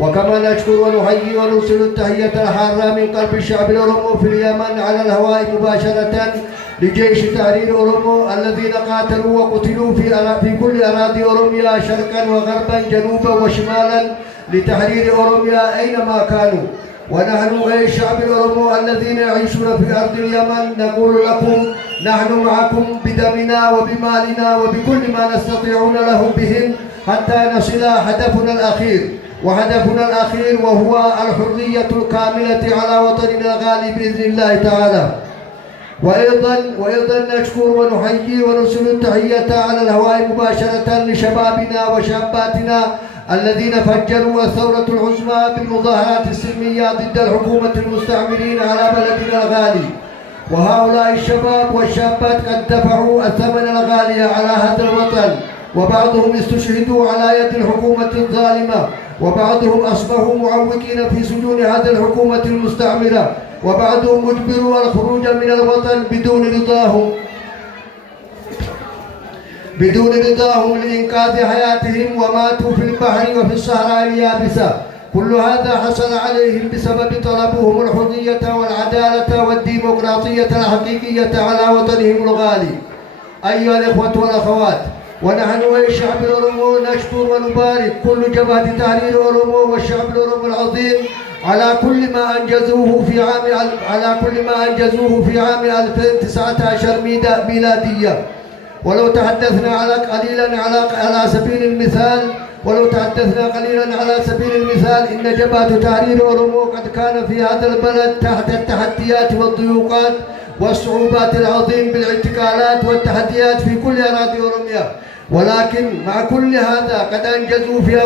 وكما نشكر ونحيي ونرسل التحية الحارة من قلب الشعب الأورومو في اليمن على الهواء مباشرة لجيش تحرير أورومو الذين قاتلوا وقتلوا في كل أراضي أوروميا شرقا وغربا جنوبا وشمالا لتحرير أوروميا أينما كانوا. ونحن أي الشعب الأورومو الذين يعيشون في أرض اليمن نقول لكم نحن معكم بدمنا وبمالنا وبكل ما نستطيعون له بهم حتى نصل هدفنا الأخير، وهدفنا الأخير وهو الحرية الكاملة على وطننا الغالي بإذن الله تعالى. وأيضا نشكر ونحيي ونرسل التحية على الهواء مباشرة لشبابنا وشاباتنا الذين فجروا الثورة العظمى بالمظاهرات السلمية ضد الحكومة المستعمرين على بلدنا الغالي. وهؤلاء الشباب والشابات قد دفعوا الثمن الغالي على هذا الوطن، وبعضهم استشهدوا على يد الحكومة الظالمة، وبعضهم أصبحوا معوقين في سجون هذه الحكومة المستعمرة، وبعضهم أجبروا الخروج من الوطن بدون رضاهم لإنقاذ حياتهم وماتوا في البحر وفي الصحراء اليابسة. كل هذا حصل عليهم بسبب طلبهم الحرية والعدالة والديمقراطية الحقيقية على وطنهم الغالي. أيها الإخوة والأخوات، ونحن الشعب الأورومو نشكر ونبارك كل جبهة تحرير أورومو والشعب الأورومو العظيم على كل ما أنجزوه في عام 2019 ميلادية. ولو تحدثنا على سبيل المثال إن جبهة تحرير أورومو قد كان في هذا البلد تحت التحديات والضيوقات والصعوبات العظيم بالاعتقالات والتحديات في كل أراضي أوروميا، ولكن مع كل هذا قد أنجزوا في